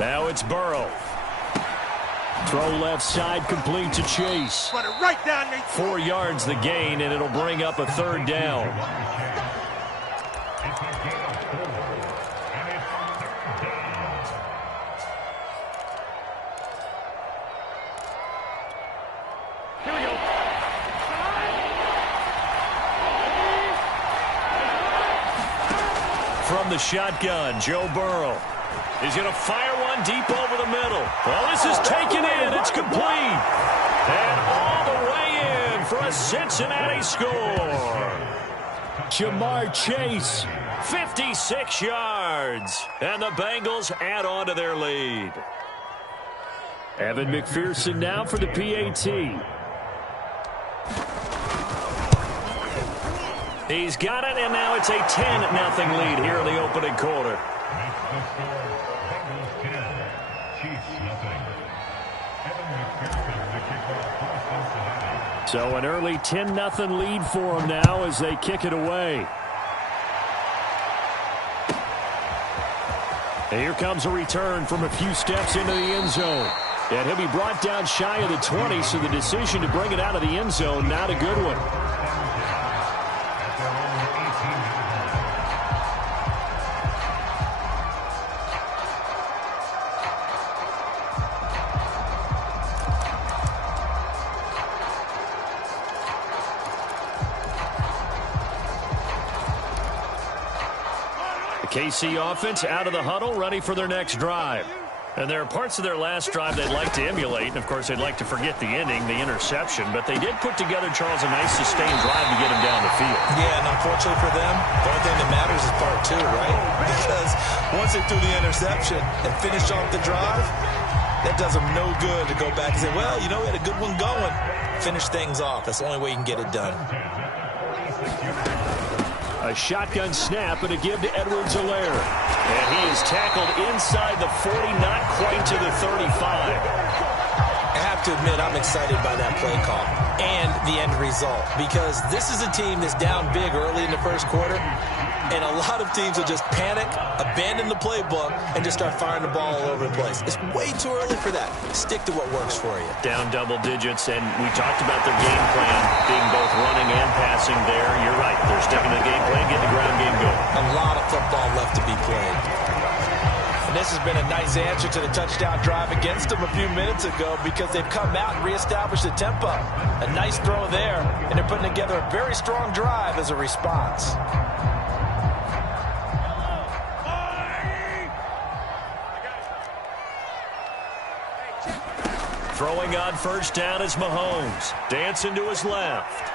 Now it's Burrow. Throw left side, complete to Chase. Run it right down there. 4 yards the gain, and it'll bring up a 3rd down. Here we go. From the shotgun, Joe Burrow. He's going to fire one deep over the middle. Well, this is taken in. It's complete. And all the way in for a Cincinnati score. Jamar Chase, 56 yards. And the Bengals add on to their lead. Evan McPherson now for the PAT. He's got it, and now it's a 10-0 lead here in the opening quarter. So an early 10-0 lead for them now as they kick it away. And here comes a return from a few steps into the end zone. And he'll be brought down shy of the 20, so the decision to bring it out of the end zone, not a good one. KC offense out of the huddle, ready for their next drive. And there are parts of their last drive they'd like to emulate. And, of course, they'd like to forget the ending, the interception. But they did put together, Charles, a nice sustained drive to get him down the field. Yeah, and unfortunately for them, the only thing that matters is part 2, right? Because once they threw the interception and finished off the drive, that does them no good to go back and say, well, you know, we had a good one going. Finish things off. That's the only way you can get it done. A shotgun snap and a give to Edwards-Helaire. And he is tackled inside the 40, not quite to the 35. I have to admit, I'm excited by that play call and the end result, because this is a team that's down big early in the first quarter, and a lot of teams will just panic, abandon the playbook, and just start firing the ball all over the place. It's way too early for that. Stick to what works for you. Down double digits, and we talked about their game plan being both running and passing there. You're right. They're sticking to the game plan, getting the ground game going. A lot of football left to be played. And this has been a nice answer to the touchdown drive against them a few minutes ago, because they've come out and reestablished the tempo. A nice throw there, and they're putting together a very strong drive as a response. Throwing on first down is Mahomes. Dancing to his left.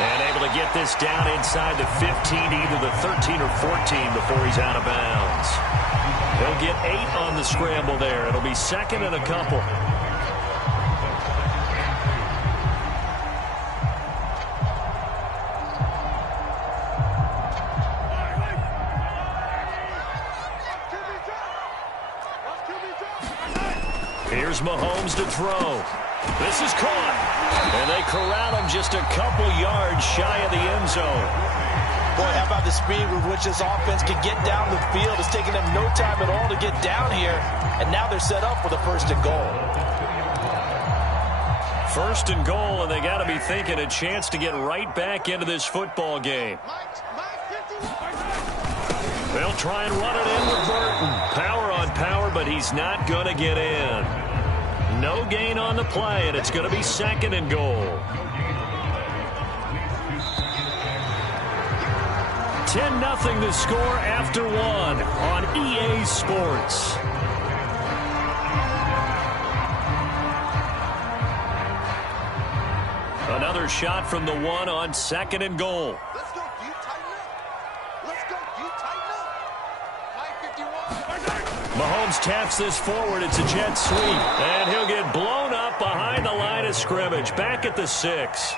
And able to get this down inside the 15, either the 13 or 14 before he's out of bounds. He'll get 8 on the scramble there. It'll be 2nd and a couple. Here's Mahomes to throw. This is caught. And they corral him just a couple yards shy of the end zone. Boy, how about the speed with which this offense can get down the field? It's taking them no time at all to get down here. And now they're set up for the 1st and goal. 1st and goal, and they got to be thinking a chance to get right back into this football game. They'll try and run it in with Burton. Power on power, but he's not going to get in. No gain on the play, and it's going to be 2nd and goal. 10-0 the score after 1 on EA Sports. Another shot from the 1 on 2nd and goal. Let's go. Do you tighten up? Let's go. Do you tighten up? 551. Mahomes taps this forward. It's a jet sweep. And he'll get blown up behind the line of scrimmage. Back at the 6.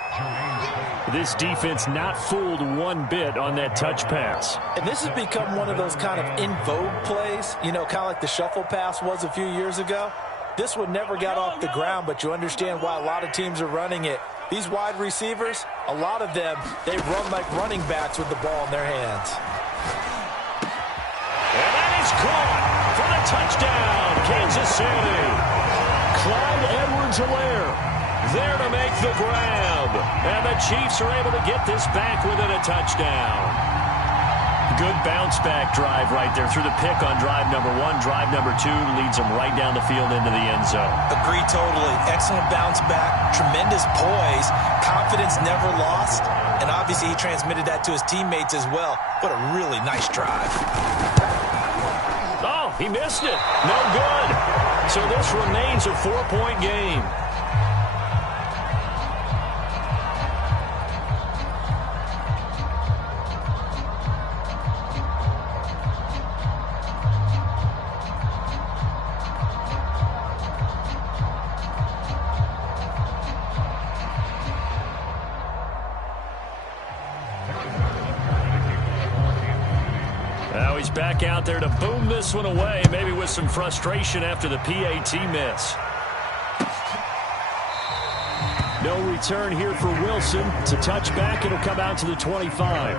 This defense not fooled one bit on that touch pass. And this has become one of those kind of in vogue plays, you know, kind of like the shuffle pass was a few years ago. This one never got off the ground, but you understand why a lot of teams are running it. These wide receivers, a lot of them, they run like running backs with the ball in their hands. And that is caught for the touchdown, Kansas City. Clyde Edwards-Helaire there to make the grab. And the Chiefs are able to get this back within a touchdown. Good bounce-back drive right there through the pick on drive number 1. Drive number 2 leads them right down the field into the end zone. Agree totally. Excellent bounce-back, tremendous poise, confidence never lost, and obviously he transmitted that to his teammates as well. What a really nice drive. Oh, he missed it. No good. So this remains a 4-point game. Now he's back out there to boom this one away, maybe with some frustration after the PAT miss. No return here for Wilson. It's a touchback. It'll come out to the 25.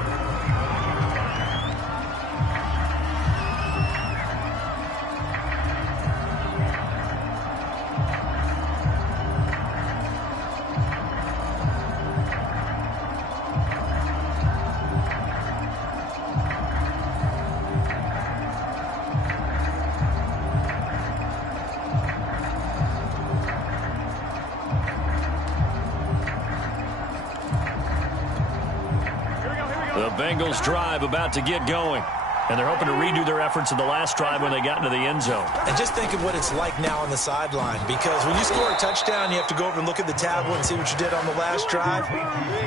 The Bengals drive about to get going. And they're hoping to redo their efforts in the last drive when they got into the end zone. And just think of what it's like now on the sideline, because when you score a touchdown, you have to go over and look at the tablet and see what you did on the last drive.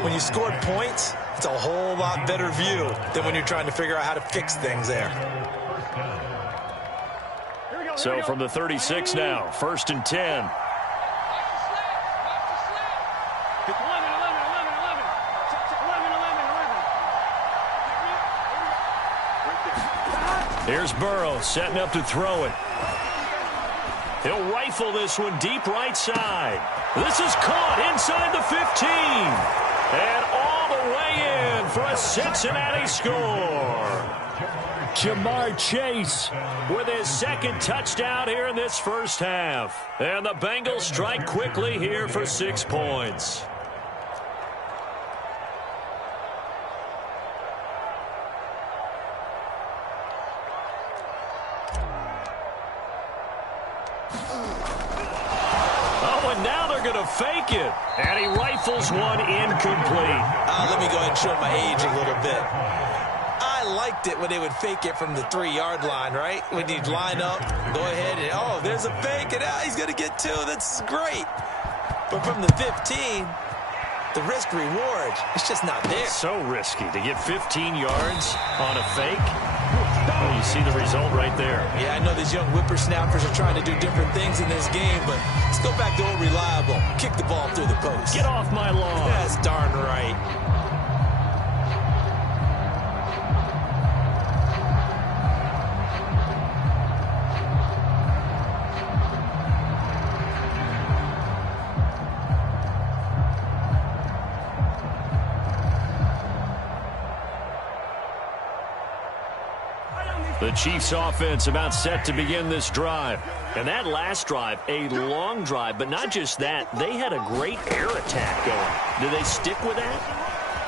When you scored points, it's a whole lot better view than when you're trying to figure out how to fix things there. So from the 36 now, 1st and 10. Here's Burrow setting up to throw it. He'll rifle this one deep right side. This is caught inside the 15. And all the way in for a Cincinnati score. Jamar Chase with his second touchdown here in this first half. And the Bengals strike quickly here for 6 points. Fake it, and he rifles one incomplete. Let me go ahead and show my age a little bit. I liked it when they would fake it from the 3-yard line, right? When you'd line up, go ahead and, oh, there's a fake, and he's going to get 2. That's great. But from the 15, the risk-reward, it's just not there. So risky to get 15 yards on a fake. Oh, you see the result right there. Yeah, I know these young whippersnappers are trying to do different things in this game, but let's go back to old reliable. Kick the ball through the post. Get off my lawn. That's darn right. The Chiefs offense about set to begin this drive. And that last drive, a long drive, but not just that. They had a great air attack going. Do they stick with that?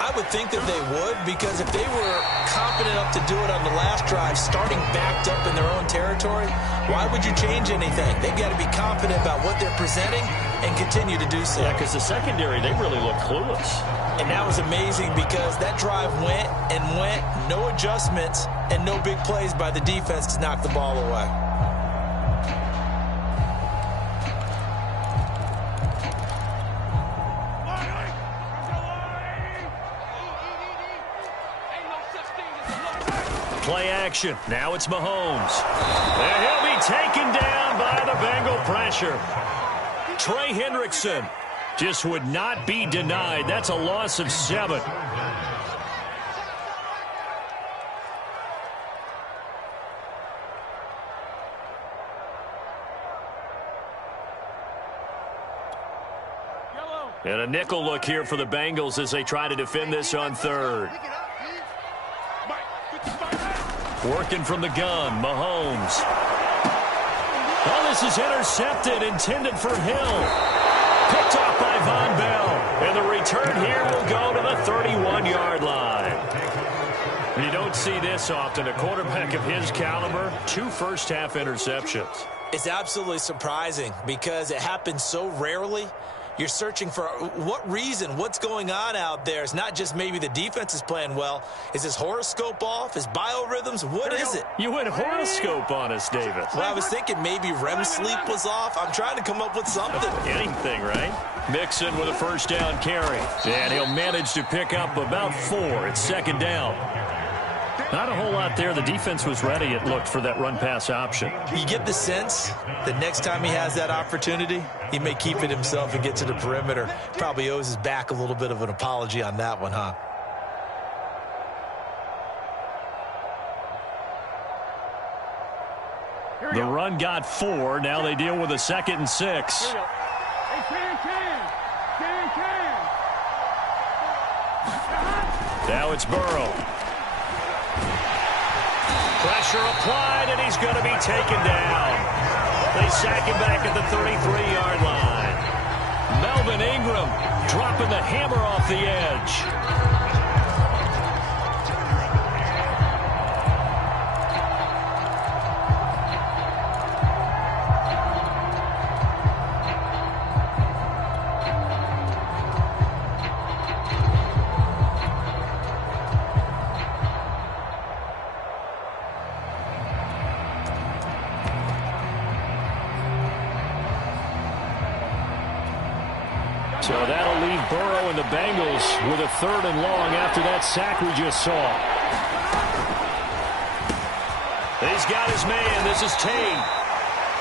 I would think that they would, because if they were confident enough to do it on the last drive, starting backed up in their own territory, why would you change anything? They've got to be confident about what they're presenting and continue to do so. Yeah, because the secondary, they really look clueless. And that was amazing because that drive went and went, no adjustments, and no big plays by the defense to knock the ball away. Play action. Now it's Mahomes. And he'll be taken down by the Bengal pressure. Trey Hendrickson just would not be denied. That's a loss of 7. And a nickel look here for the Bengals as they try to defend this on 3rd. Working from the gun, Mahomes. this is intercepted, intended for Hill. Picked off by Von Bell. And the return here will go to the 31-yard line. You don't see this often. A quarterback of his caliber, 2 first-half interceptions. It's absolutely surprising because it happens so rarely. You're searching for what reason, what's going on out there. It's not just maybe the defense is playing well. Is his horoscope off? His biorhythms? What is it? You went horoscope on us, David. Well, I was thinking maybe REM sleep was off. I'm trying to come up with something. Anything, right? Mixon with a first down carry. And he'll manage to pick up about 4. It's second down. Not a whole lot there. The defense was ready, it looked, for that run-pass option. You get the sense that next time he has that opportunity, he may keep it himself and get to the perimeter. Probably owes his back a little bit of an apology on that one, huh? The run got 4. Now they deal with a 2nd and 6. Now it's Burrow. Pressure applied, and he's going to be taken down. They sack him back at the 33-yard line. Melvin Ingram dropping the hammer off the edge. So that'll leave Burrow and the Bengals with a 3rd and long after that sack we just saw. He's got his man. This is Tate.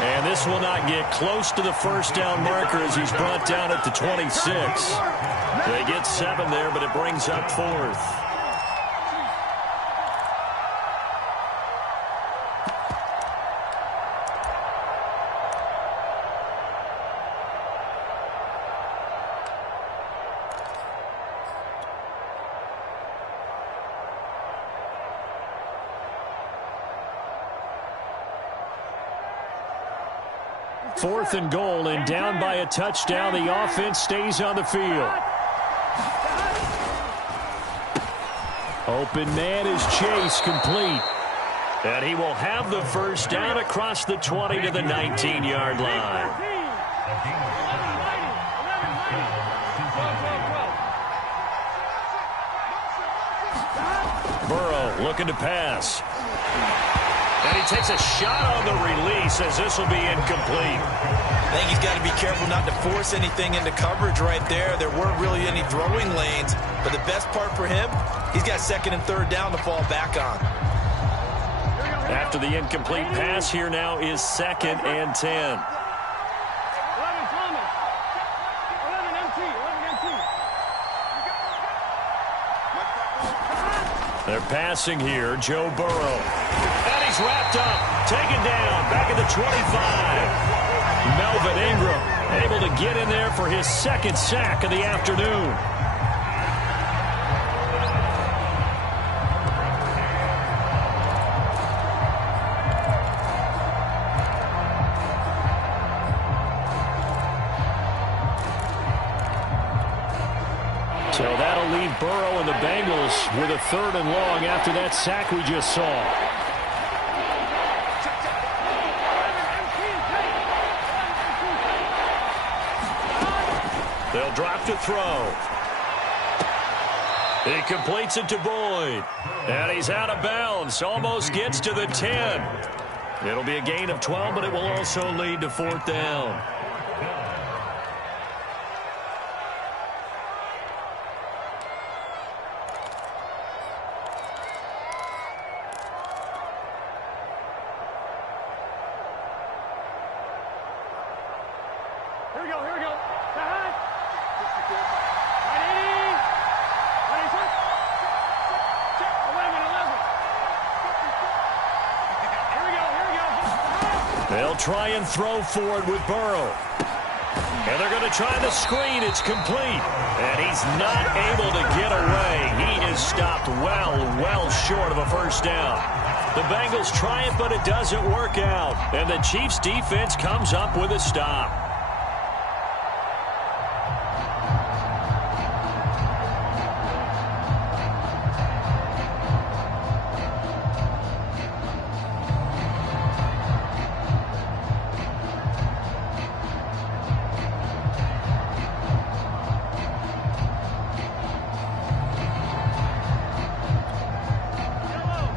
And this will not get close to the first down marker as he's brought down at the 26. They get 7 there, but it brings up 4th. Fourth and goal, and down by a touchdown. The offense stays on the field. Open man is Chase, complete. And he will have the first down across the 20 to the 19-yard line. Burrow looking to pass. And he takes a shot on the release as this will be incomplete. I think he's got to be careful not to force anything into coverage right there. There weren't really any throwing lanes. But the best part for him, he's got 2nd and 3rd down to fall back on. After the incomplete pass, here now is 2nd and 10. They're passing here, Joe Burrow. And he's wrapped up, taken down, back at the 25. Melvin Ingram able to get in there for his 2nd sack of the afternoon. So that'll leave Burrow and the Bengals with a 3rd and long after that sack we just saw. They'll drop to throw. He completes it to Boyd. And he's out of bounds. Almost gets to the 10. It'll be a gain of 12, but it will also lead to 4th down. They'll try and throw forward with Burrow. And they're going to try the screen. It's complete. And he's not able to get away. He is stopped well short of a first down. The Bengals try it, but it doesn't work out. And the Chiefs defense comes up with a stop.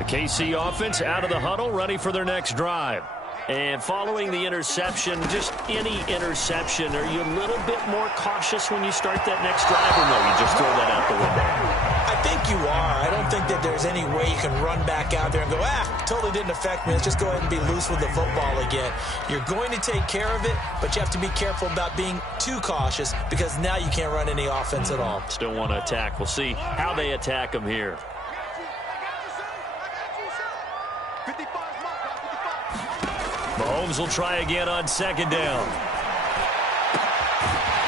KC offense out of the huddle, ready for their next drive. And following the interception, just any interception, are you a little bit more cautious when you start that next drive, or no, you just throw that out the window? I think you are. I don't think that there's any way you can run back out there and go, totally didn't affect me. Let's just go ahead and be loose with the football again. You're going to take care of it, but you have to be careful about being too cautious because now you can't run any offense at all. Still want to attack. We'll see how they attack them here. Mahomes will try again on second down.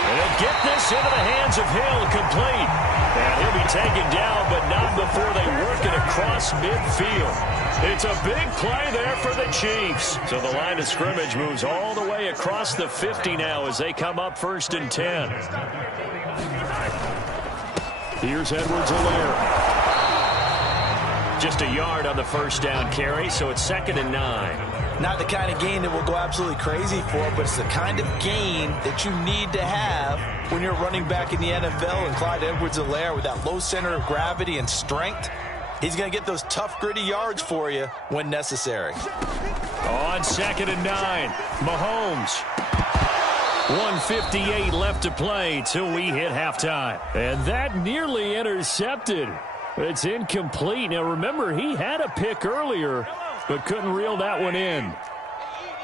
And they'll get this into the hands of Hill, complete. And he'll be taken down, but not before they work it across midfield. It's a big play there for the Chiefs. So the line of scrimmage moves all the way across the 50 now as they come up 1st and 10. Here's Edwards-Helaire. Just a yard on the first down carry, so it's 2nd and 9. Not the kind of gain that we'll go absolutely crazy for, but it's the kind of gain that you need to have when you're running back in the NFL. And Clyde Edwards-Helaire, with that low center of gravity and strength, he's going to get those tough, gritty yards for you when necessary. On 2nd and 9, Mahomes. 1:58 left to play till we hit halftime. And that nearly intercepted. It's incomplete. Now, remember, he had a pick earlier, but couldn't reel that one in.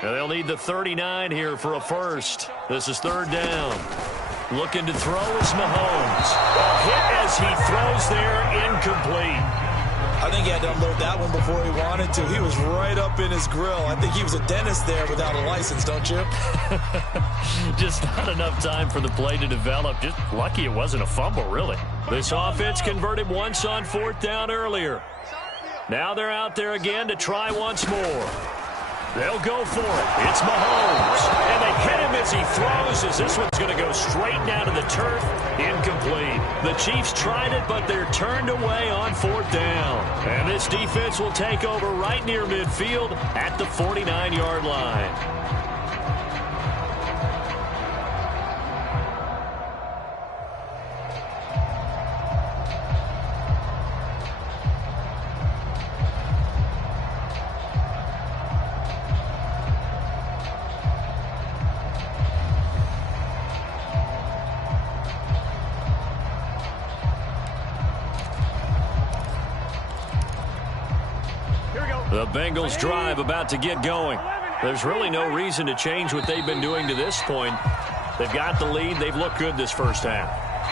Now they'll need the 39 here for a first. This is 3rd down. Looking to throw is Mahomes. A hit as he throws there, incomplete. I think he had to unload that one before he wanted to. He was right up in his grill. I think he was a dentist there without a license, don't you? Just not enough time for the play to develop. Just lucky it wasn't a fumble, really. This offense converted once on 4th down earlier. Now they're out there again to try once more. They'll go for it. It's Mahomes. And they hit him as he throws, as this one's going to go straight down to the turf. Incomplete. The Chiefs tried it, but they're turned away on 4th down. And this defense will take over right near midfield at the 49-yard line. The Bengals drive about to get going. There's really no reason to change what they've been doing to this point. They've got the lead. They've looked good this first half.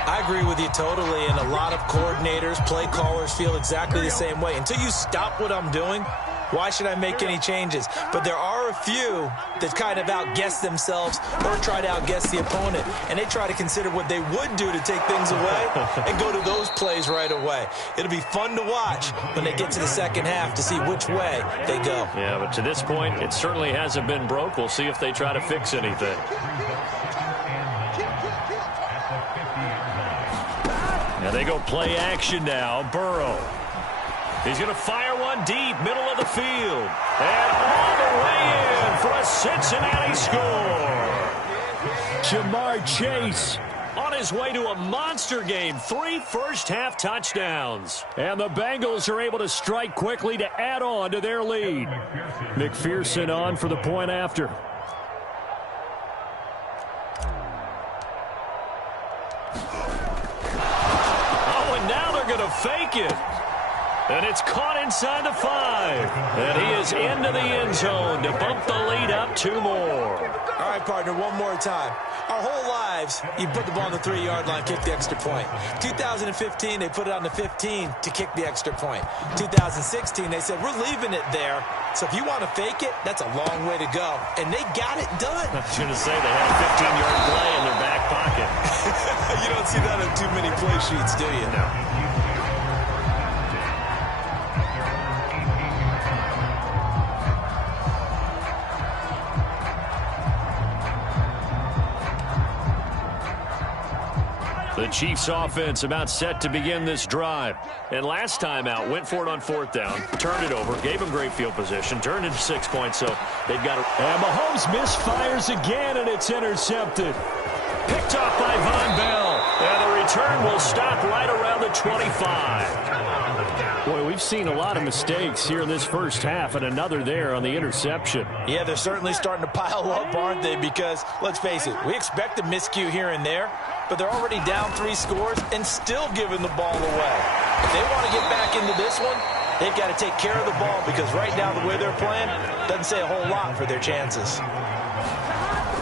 I agree with you totally, and a lot of coordinators, play callers feel exactly the same way. Until you stop what I'm doing, why should I make any changes? But there are a few that kind of outguess themselves or try to outguess the opponent, and they try to consider what they would do to take things away and go to those plays right away. It'll be fun to watch when they get to the second half to see which way they go. Yeah, but to this point, it certainly hasn't been broke. We'll see if they try to fix anything. Now they go play action now. Burrow. He's going to fire one deep, middle of the field. And all the way in for a Cincinnati score. Jamar Chase on his way to a monster game. 3 first-half touchdowns. And the Bengals are able to strike quickly to add on to their lead. McPherson on for the point after. Oh, and now they're going to fake it. And it's caught inside the 5. And he is into the end zone to bump the lead up 2 more. All right, partner, one more time. Our whole lives, you put the ball on the 3-yard line, kick the extra point. 2015, they put it on the 15 to kick the extra point. 2016, they said, we're leaving it there. So if you want to fake it, that's a long way to go. And they got it done. I was going to say they had a 15-yard play in their back pocket. You don't see that on too many play sheets, do you? No. The Chiefs offense about set to begin this drive. And last time out, went for it on 4th down, turned it over, gave them great field position, turned into 6 points, so they've got to... And Mahomes misfires again, and it's intercepted. Picked off by Von Bell. And the return will stop right around the 25. Boy, we've seen a lot of mistakes here in this first half, and another there on the interception. Yeah, they're certainly starting to pile up, aren't they? Because, let's face it, we expect a miscue here and there, but they're already down 3 scores and still giving the ball away. If they want to get back into this one, they've got to take care of the ball, because right now the way they're playing doesn't say a whole lot for their chances.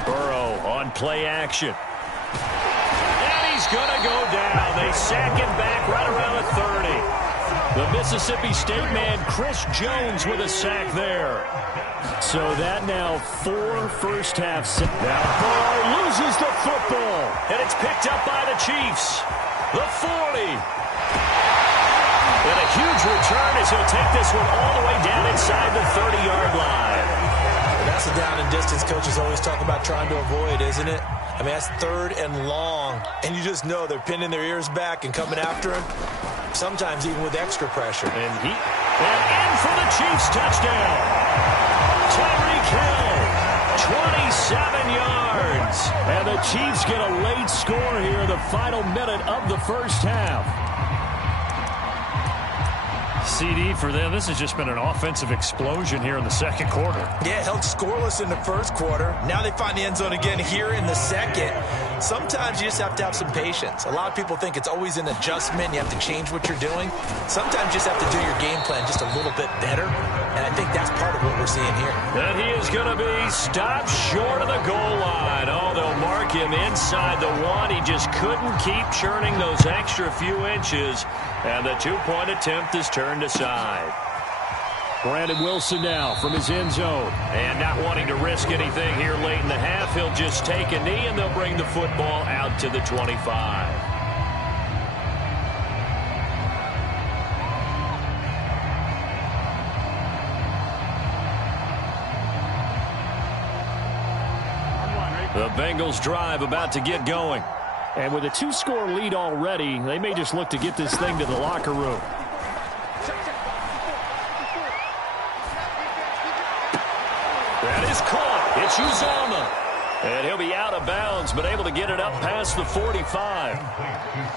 Burrow on play action. And he's going to go down. They sack him back right around the 30. The Mississippi State man, Chris Jones, with a sack there. So that now 4 first-half sacks. Now Burrow loses the football. And it's picked up by the Chiefs. The 40. And a huge return as he'll take this one all the way down inside the 30-yard line. That's the down and distance coaches always talk about trying to avoid, isn't it? I mean, that's 3rd and long. And you just know they're pinning their ears back and coming after him, sometimes even with extra pressure. And in for the Chiefs touchdown. Tyreek Hill, 27 yards. And the Chiefs get a late score here in the final minute of the first half. CD for them. This has just been an offensive explosion here in the second quarter. Yeah, held scoreless in the first quarter. Now they find the end zone again here in the second. Sometimes you just have to have some patience. A lot of people think it's always an adjustment. You have to change what you're doing. Sometimes you just have to do your game plan just a little bit better. And I think that's part of what we're seeing here. And he is going to be stopped short of the goal line. Oh, they'll mark him inside the 1. He just couldn't keep churning those extra few inches. And the 2-point attempt is turned aside. Brandon Wilson now from his end zone. And not wanting to risk anything here late in the half, he'll just take a knee and they'll bring the football out to the 25. The Bengals drive about to get going. And with a 2-score lead already, they may just look to get this thing to the locker room. That is caught. It's Uzomah. And he'll be out of bounds, but able to get it up past the 45.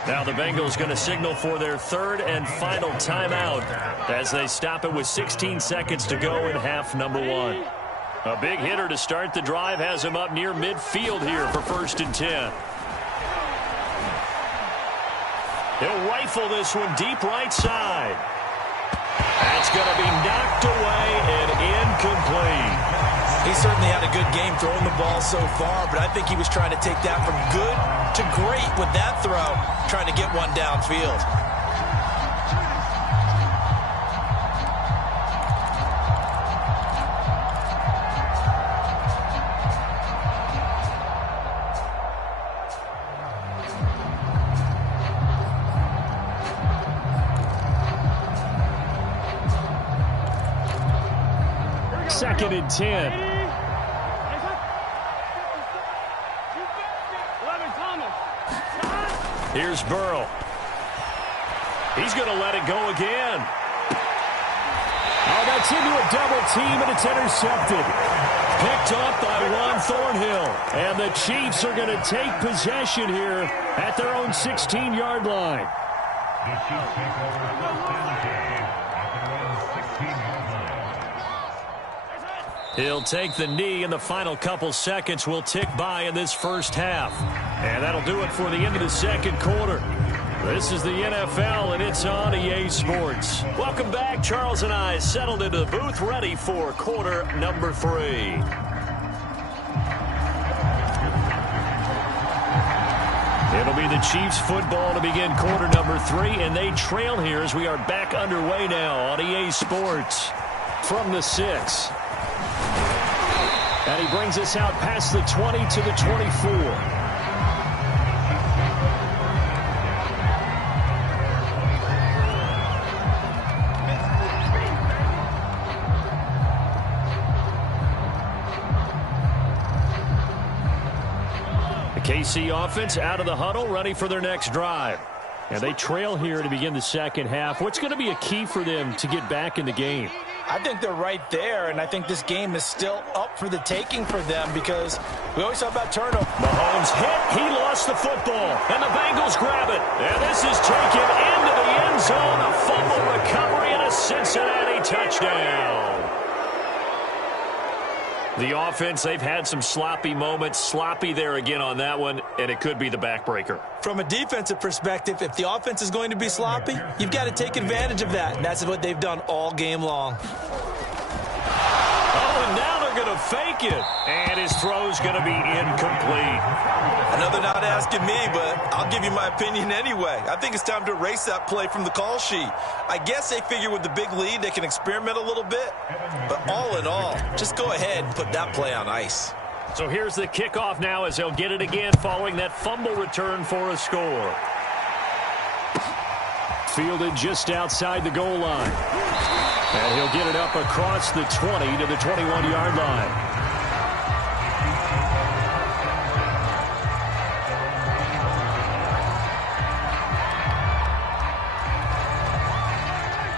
Now the Bengals going to signal for their 3rd and final timeout as they stop it with 16 seconds to go in half number 1. A big hitter to start the drive has him up near midfield here for 1st and 10. He'll rifle this one deep right side. That's going to be knocked away and incomplete. He certainly had a good game throwing the ball so far, but I think he was trying to take that from good to great with that throw, trying to get one downfield. Second and 10. Here's Burrow. He's going to let it go again. Oh, that's into a double team, and it's intercepted. Picked up by Juan Thornhill. And the Chiefs are going to take possession here at their own 16-yard line. The Chiefs take over the first down game at their own 16-yard line. He'll take the knee, and the final couple seconds will tick by in this first half. And that'll do it for the end of the second quarter. This is the NFL, and it's on EA Sports. Welcome back. Charles and I settled into the booth, ready for quarter number 3. It'll be the Chiefs football to begin quarter number 3, and they trail here as we are back underway now on EA Sports. From the 6. And he brings us out past the 20 to the 24. KC offense out of the huddle, ready for their next drive. And they trail here to begin the second half. What's going to be a key for them to get back in the game? I think they're right there, and I think this game is still up for the taking for them because we always talk about turnover. Mahomes hit. He lost the football, and the Bengals grab it. And this is taken into the end zone. A fumble recovery and a Cincinnati touchdown. The offense, they've had some sloppy moments. Sloppy there again on that one, and it could be the backbreaker. From a defensive perspective, if the offense is going to be sloppy, you've got to take advantage of that, and that's what they've done all game long. Oh, and now they're going to fake it. And his throw's going to be incomplete. I know they're not asking me, but I'll give you my opinion anyway. I think it's time to erase that play from the call sheet. I guess they figure with the big lead they can experiment a little bit. But all in all, just go ahead and put that play on ice. So here's the kickoff now as they'll get it again following that fumble return for a score. Fielded just outside the goal line. And he'll get it up across the 20 to the 21-yard line.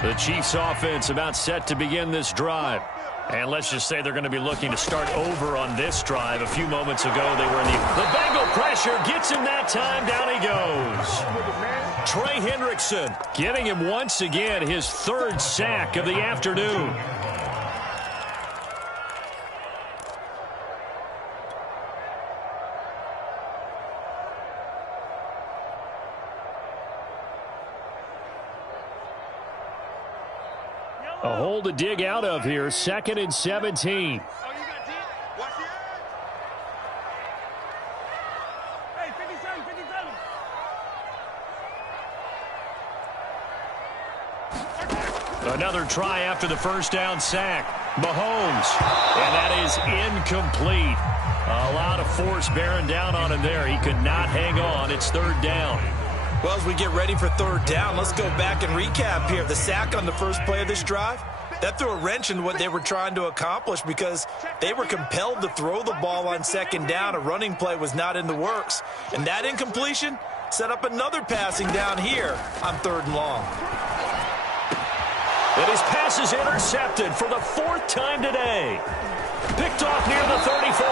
The Chiefs offense about set to begin this drive. And let's just say they're going to be looking to start over on this drive. A few moments ago, they were in the Bengal pressure. Gets him that time. Down he goes. Trey Hendrickson getting him once again his third sack of the afternoon. A hole to dig out of here. 2nd and 17. Another try after the first down sack. Mahomes. And that is incomplete. A lot of force bearing down on him there. He could not hang on. It's 3rd down. Well, as we get ready for 3rd down, let's go back and recap here. The sack on the first play of this drive, that threw a wrench in what they were trying to accomplish because they were compelled to throw the ball on 2nd down. A running play was not in the works. And that incompletion set up another passing down here on 3rd and long. And his pass is intercepted for the 4th time today. Picked off near the 34.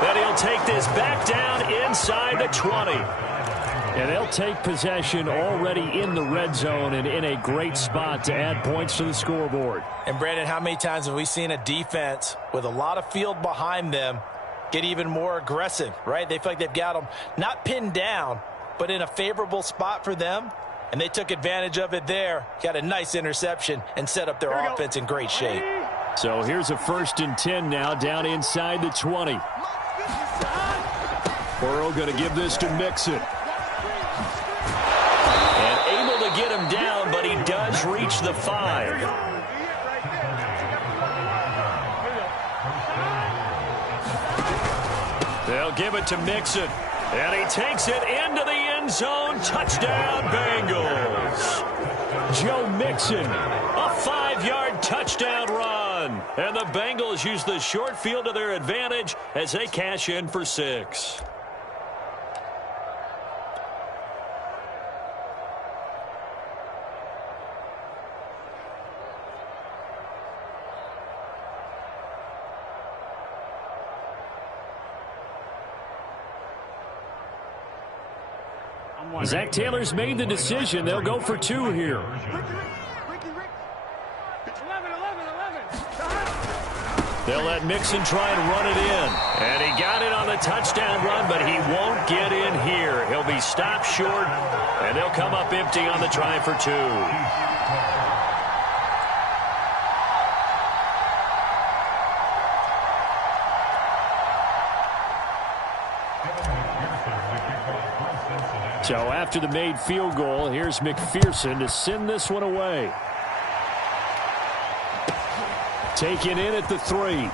Then he'll take this back down inside the 20. And they'll take possession already in the red zone and in a great spot to add points to the scoreboard. And, Brandon, how many times have we seen a defense with a lot of field behind them get even more aggressive, right? They feel like they've got them not pinned down, but in a favorable spot for them. And they took advantage of it there, got a nice interception, and set up their offense in great shape. So here's a 1st and 10 now down inside the 20. Burrow going to give this to Mixon. And able to get him down, but he does reach the 5. They'll give it to Mixon. And he takes it into the end zone. Touchdown, Bengals. Joe Mixon, a 5-yard touchdown run. And the Bengals use the short field to their advantage as they cash in for 6. Zach Taylor's made the decision. They'll go for 2 here. They'll let Mixon try and run it in. And he got it on the touchdown run, but he won't get in here. He'll be stopped short, and they'll come up empty on the try for 2. So after the made field goal, here's McPherson to send this one away. Taken in at the 3.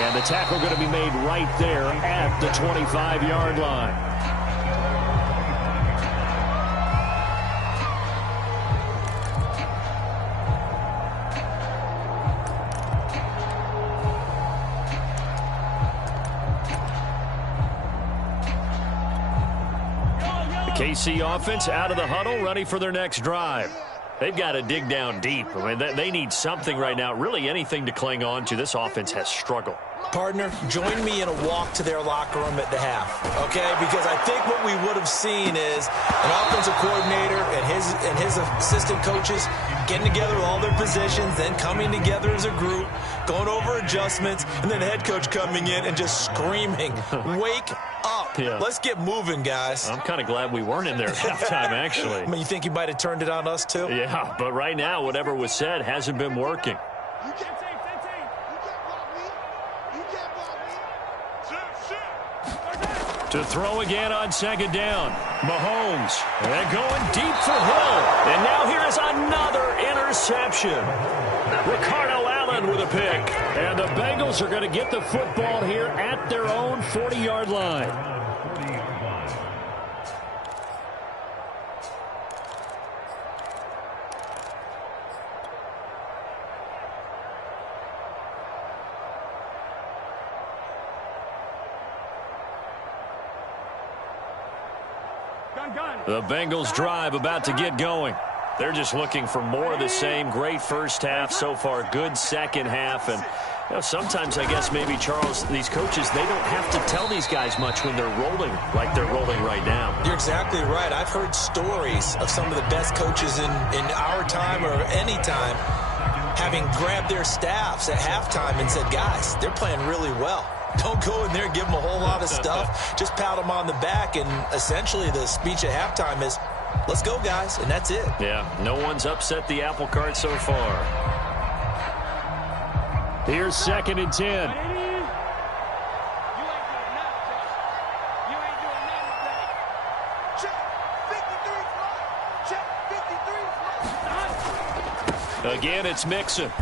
And the tackle going to be made right there at the 25-yard line. KC offense out of the huddle, ready for their next drive. They've got to dig down deep. I mean, they need something right now, really anything to cling on to. This offense has struggled. Partner, join me in a walk to their locker room at the half, okay? Because I think what we would have seen is an offensive coordinator and his assistant coaches getting together with all their positions, then coming together as a group, going over adjustments, and then the head coach coming in and just screaming, "Wake up. Yeah. Let's get moving, guys." I'm kind of glad we weren't in there at halftime, actually. I mean, you think he might have turned it on us, too? Yeah, but right now, whatever was said hasn't been working. To throw again on second down. Mahomes. And going deep for Hill. And now here is another interception. Ricardo Allen with a pick. And the Bengals are going to get the football here at their own 40-yard line. The Bengals drive about to get going. They're just looking for more of the same. Great first half so far. Good second half. And you know, sometimes, I guess, maybe, Charles, these coaches, they don't have to tell these guys much when they're rolling like they're rolling right now. You're exactly right. I've heard stories of some of the best coaches in our time or any time having grabbed their staffs at halftime and said, guys, they're playing really well. Don't go in there and give them a whole lot of stuff. Just pat them on the back, and essentially the speech at halftime is, let's go, guys, and that's it. Yeah, no one's upset the apple cart so far. Here's 2nd and 10. Again, it's Mixon.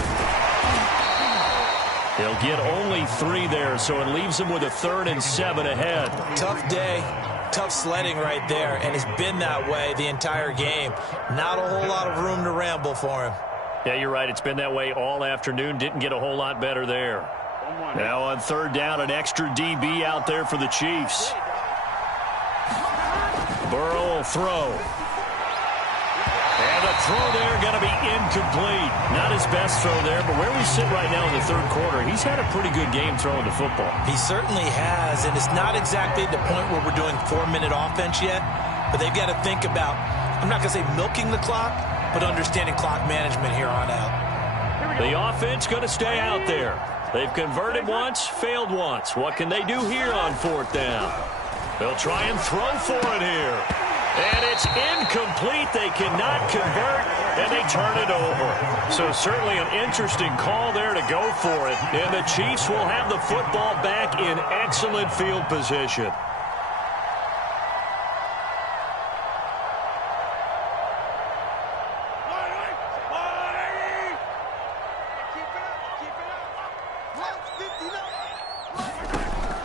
He'll get only 3 there, so it leaves him with a 3rd and 7 ahead. Tough day, tough sledding right there, and it's been that way the entire game. Not a whole lot of room to ramble for him. Yeah, you're right. It's been that way all afternoon. Didn't get a whole lot better there. Now on 3rd down, an extra DB out there for the Chiefs. Burrow will throw. And the throw there going to be incomplete. Not his best throw there, but where we sit right now in the 3rd quarter, he's had a pretty good game throwing the football. He certainly has, and it's not exactly at the point where we're doing 4-minute offense yet, but they've got to think about, I'm not going to say milking the clock, but understanding clock management here on out. The offense going to stay out there. They've converted once, failed once. What can they do here on 4th down? They'll try and throw for it here. And it's incomplete. They cannot convert, and they turn it over. So certainly an interesting call there to go for it. And the Chiefs will have the football back in excellent field position.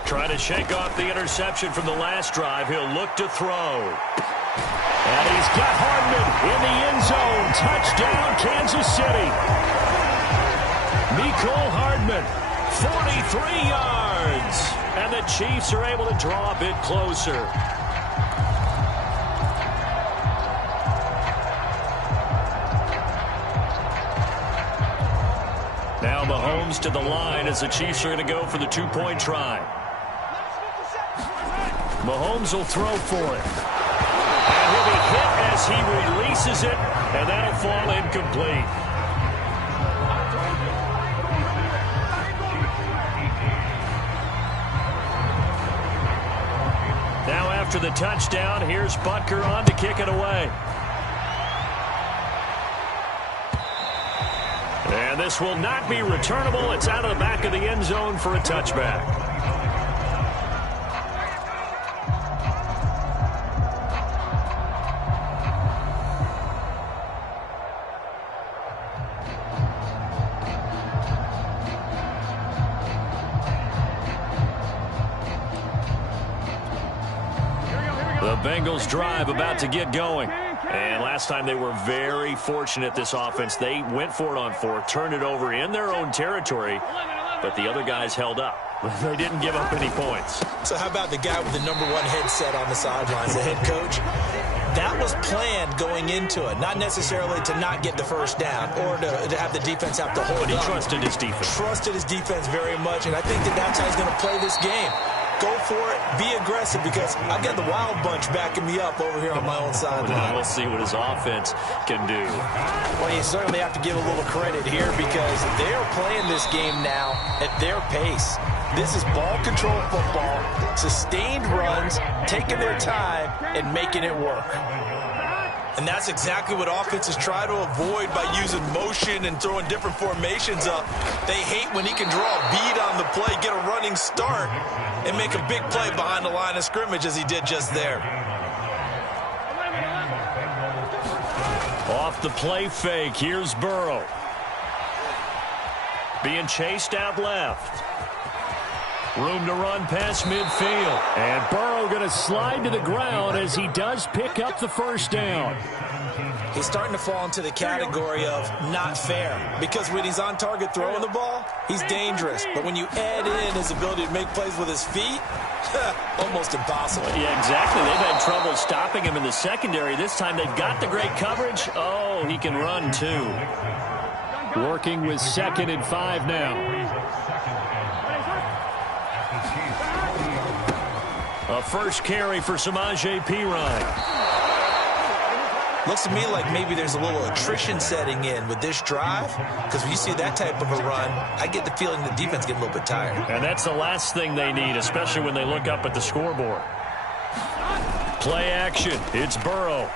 Trying to shake off the interception from the last drive. He'll look to throw. And he's got Hardman in the end zone. Touchdown, Kansas City. Mecole Hardman, 43 yards. And the Chiefs are able to draw a bit closer. Now Mahomes to the line as the Chiefs are going to go for the 2-point try. Mahomes will throw for it. And he'll be hit as he releases it, and that'll fall incomplete. Now after the touchdown, here's Butker on to kick it away. And this will not be returnable. It's out of the back of the end zone for a touchback. The Bengals drive about to get going. And last time they were very fortunate, this offense. They went for it on 4th, turned it over in their own territory, but the other guys held up. They didn't give up any points. So how about the guy with the #1 headset on the sidelines, the head coach? that was planned going into it, not necessarily to not get the first down or to have the defense have to hold it. He trusted his defense. Trusted his defense very much, and I think that's how he's going to play this game. Go for it, be aggressive, because I've got the wild bunch backing me up over here on my own sideline. We'll see what his offense can do. Well, you certainly have to give a little credit here because they are playing this game now at their pace. This is ball control football, sustained runs, taking their time, and making it work. And that's exactly what offenses try to avoid by using motion and throwing different formations up. They hate when he can draw a bead on the play, get a running start, and make a big play behind the line of scrimmage as he did just there. Off the play fake, here's Burrow. Being chased out left. Room to run past midfield. And Burrow going to slide to the ground as he does pick up the first down. He's starting to fall into the category of not fair, because when he's on target throwing the ball, he's dangerous. But when you add in his ability to make plays with his feet, almost impossible. Yeah, exactly. They've had trouble stopping him in the secondary. This time they've got the great coverage. Oh, he can run too. Working with 2nd and 5 now. A first carry for Samaje Perine. Looks to me like maybe there's a little attrition setting in with this drive, because when you see that type of a run, I get the feeling the defense getting a little bit tired. And that's the last thing they need, especially when they look up at the scoreboard. Play action. It's Burrow.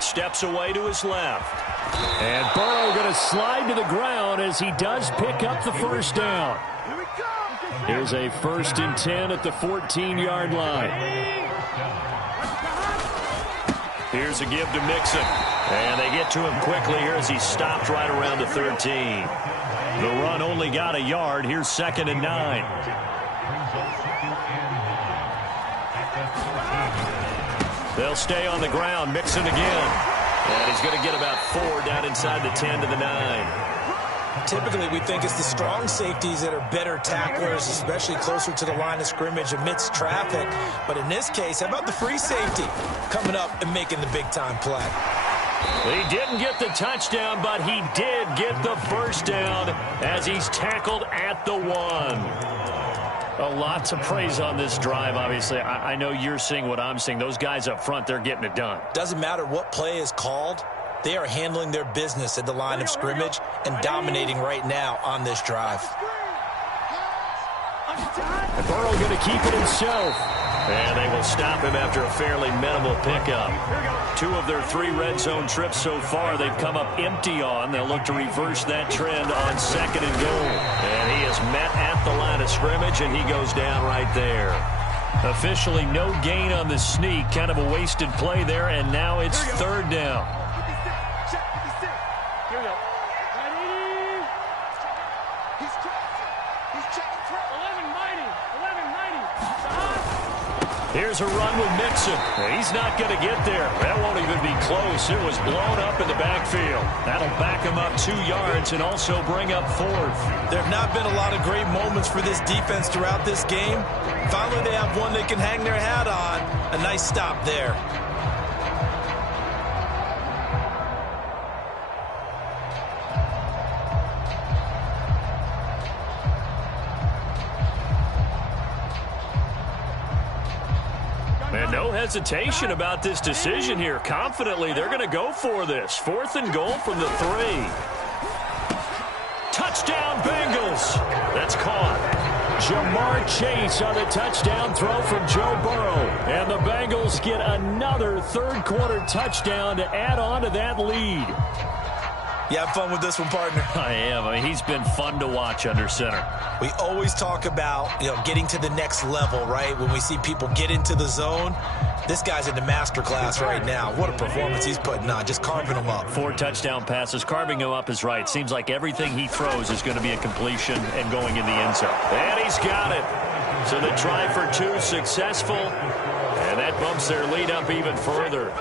Steps away to his left. And Burrow going to slide to the ground as he does pick up the first down. Here's a 1st and 10 at the 14-yard line. Here's a give to Mixon. And they get to him quickly here as he stopped right around the 13. The run only got a yard. Here's 2nd and 9. They'll stay on the ground. Mixon again. And he's going to get about 4 down inside the 10 to the 9. Typically, we think it's the strong safeties that are better tacklers, especially closer to the line of scrimmage amidst traffic. But in this case, how about the free safety coming up and making the big-time play? He didn't get the touchdown, but he did get the first down as he's tackled at the 1. A lot to praise on this drive, obviously. I know you're seeing what I'm seeing. Those guys up front, they're getting it done. Doesn't matter what play is called. They are handling their business at the line of scrimmage and dominating right now on this drive. Burrow going to keep it himself. And they will stop him after a fairly minimal pickup. 2 of their 3 red zone trips so far they've come up empty on. They'll look to reverse that trend on 2nd and goal. And he is met at the line of scrimmage, and he goes down right there. Officially no gain on the sneak. Kind of a wasted play there, and now it's 3rd down. Here's a run with Mixon. He's not going to get there. That won't even be close. It was blown up in the backfield. That'll back him up 2 yards and also bring up 4th. There have not been a lot of great moments for this defense throughout this game. Finally, they have one they can hang their hat on. A nice stop there. And no hesitation about this decision here. Confidently, they're going to go for this. 4th and goal from the 3. Touchdown, Bengals. That's caught. Jamar Chase on the touchdown throw from Joe Burrow. And the Bengals get another 3rd quarter touchdown to add on to that lead. You have fun with this one, partner? I am. I mean, he's been fun to watch under center. We always talk about, getting to the next level, right? When we see people get into the zone, this guy's in the master class right now. What a performance he's putting on, just carving them up. 4 touchdown passes. Carving him up is right. Seems like everything he throws is going to be a completion and going in the end zone. And he's got it. So the try for 2 successful, and that bumps their lead up even further.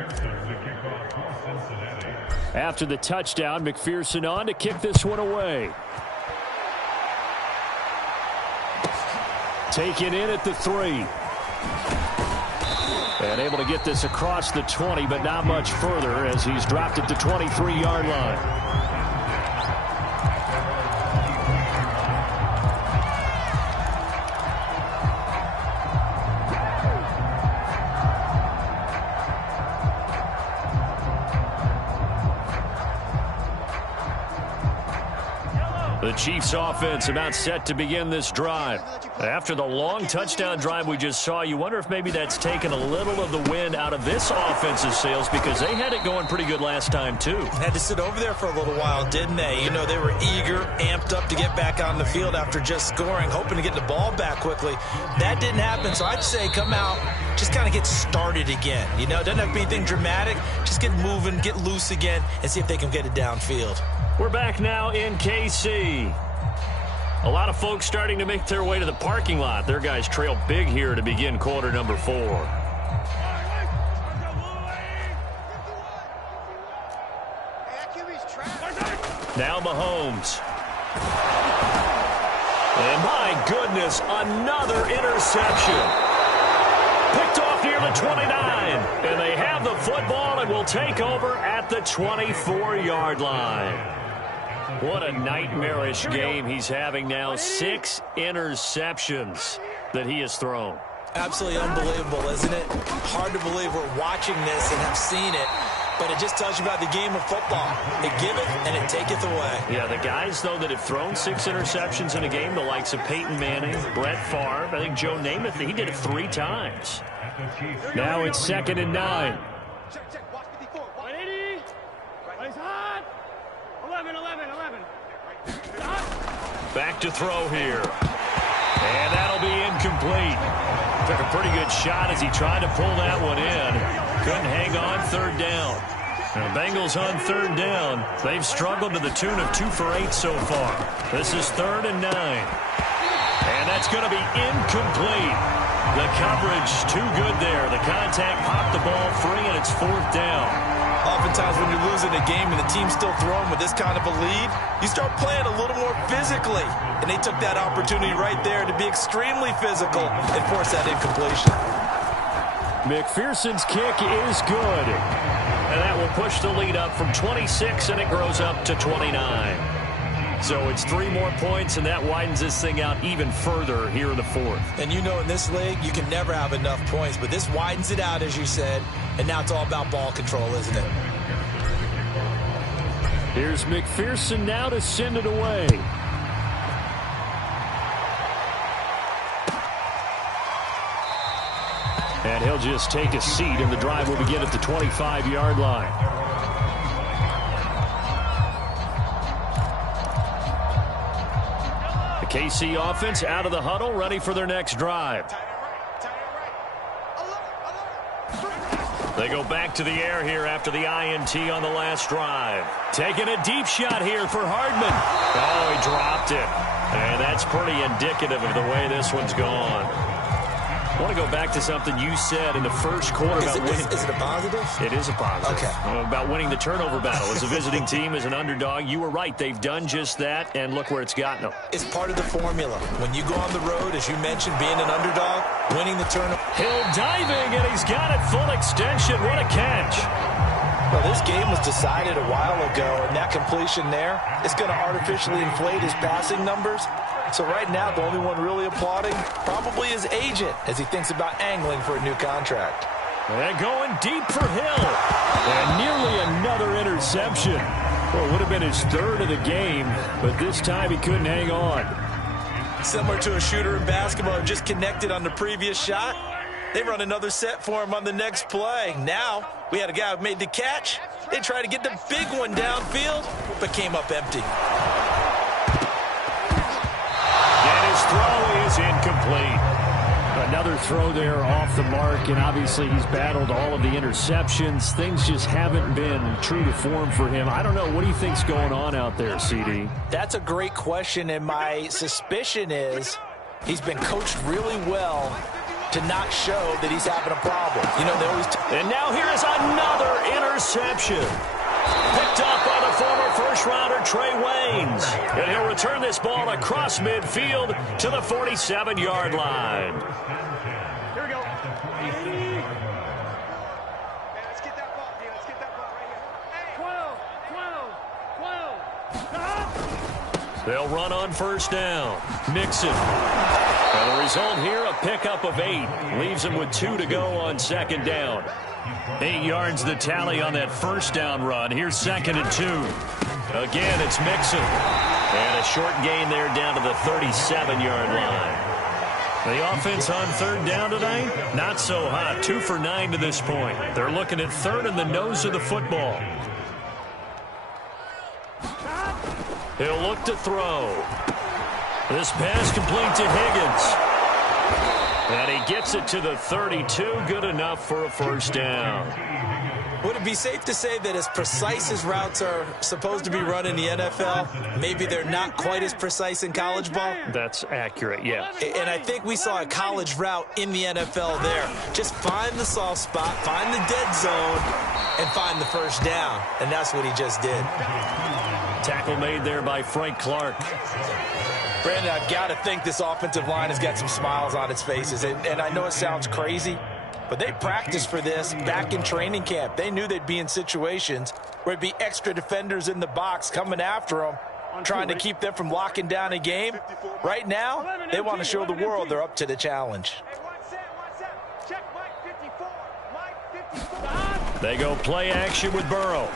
McPherson to kick off for Cincinnati. After the touchdown, McPherson on to kick this one away. Taken in at the 3. And able to get this across the 20, but not much further as he's dropped it to 23-yard line. The Chiefs offense about set to begin this drive. After the long touchdown drive we just saw, you wonder if maybe that's taken a little of the wind out of this offense's sails because they had it going pretty good last time too. Had to sit over there for a little while, didn't they? You know, they were eager, amped up to get back on the field after just scoring, hoping to get the ball back quickly. That didn't happen, so I'd say come out, just kind of get started again. You know, it doesn't have to be anything dramatic. Just get moving, get loose again, and see if they can get it downfield. We're back now in KC. A lot of folks starting to make their way to the parking lot. Their guys trail big here to begin quarter number 4. Now Mahomes. And my goodness, another interception. Picked off near the 29. And they have the football and will take over at the 24-yard line. What a nightmarish game he's having now. 6 interceptions that he has thrown. Absolutely unbelievable, isn't it? Hard to believe we're watching this and have seen it, but it just tells you about the game of football. It giveth and it taketh away. Yeah, the guys, though, that have thrown 6 interceptions in a game, the likes of Peyton Manning, Brett Favre, I think Joe Namath, he did it 3 times. Now it's 2nd and 9. Check. Watch 54. 180. Right hot. 11. Back to throw here. And that'll be incomplete. Took a pretty good shot as he tried to pull that one in. Couldn't hang on 3rd down. And the Bengals on 3rd down. They've struggled to the tune of 2 for 8 so far. This is 3rd and 9. And that's going to be incomplete. The coverage too good there. The contact popped the ball free, and it's 4th down. Oftentimes when you're losing a game and the team's still throwing with this kind of a lead, you start playing a little more physically. And they took that opportunity right there to be extremely physical and force that incompletion. McPherson's kick is good. And that will push the lead up from 26, and it grows up to 29. So it's 3 more points, and that widens this thing out even further here in the 4th. And you know in this league, you can never have enough points, but this widens it out, as you said, and now it's all about ball control, isn't it? Here's McPherson now to send it away. And he'll just take a seat, and the drive will begin at the 25-yard line. The KC offense out of the huddle, ready for their next drive. They go back to the air here after the INT on the last drive. Taking a deep shot here for Hardman. Oh, he dropped it. And that's pretty indicative of the way this one's gone. I want to go back to something you said in the first quarter about winning. Is it a positive? It is a positive. Okay. About winning the turnover battle. As a visiting team, as an underdog, you were right. They've done just that, and look where it's gotten them. It's part of the formula. When you go on the road, as you mentioned, being an underdog, winning the turnover. Hill diving, and he's got it full extension. What a catch. Well, this game was decided a while ago, and that completion there is going to artificially inflate his passing numbers. So right now, the only one really applauding probably his agent as he thinks about angling for a new contract. And going deep for Hill. And nearly another interception. Well, it would have been his 3rd of the game, but this time he couldn't hang on. Similar to a shooter in basketball who just connected on the previous shot. They run another set for him on the next play. Now, we had a guy who made the catch. They tried to get the big one downfield, but came up empty. His throw is incomplete. Another throw there off the mark, and obviously he's battled all of the interceptions. Things just haven't been true to form for him. I don't know. What do you think's going on out there, CD? That's a great question, and my suspicion is he's been coached really well to not show that he's having a problem. You know, they always... And now here is another interception. Picked up by the former first-rounder Trey Waynes. And he'll return this ball across midfield to the 47-yard line. Here we go. Man, let's get that ball, dude. Let's get that ball right here. 12. They'll run on first down. Mixon. And the result here, a pickup of 8. Leaves him with 2 to go on second down. 8 yards the tally on that first down run. Here's 2nd and 2. Again, it's Mixon. And a short gain there down to the 37-yard line. The offense on third down tonight, not so hot. 2 for 9 to this point. They're looking at third in the nose of the football. He'll look to throw. This pass complete to Higgins. And he gets it to the 32. Good enough for a first down. Would it be safe to say that as precise as routes are supposed to be run in the NFL, maybe they're not quite as precise in college ball? That's accurate, yeah. And I think we saw a college route in the NFL there. Just find the soft spot, find the dead zone, and find the first down. And that's what he just did. Tackle made there by Frank Clark. Brandon, I've got to think this offensive line has got some smiles on its faces. And I know it sounds crazy, but they practiced for this back in training camp. They knew they'd be in situations where it'd be extra defenders in the box coming after them, trying to keep them from locking down a game. Right now, they want to show the world they're up to the challenge. They go play action with Burrow.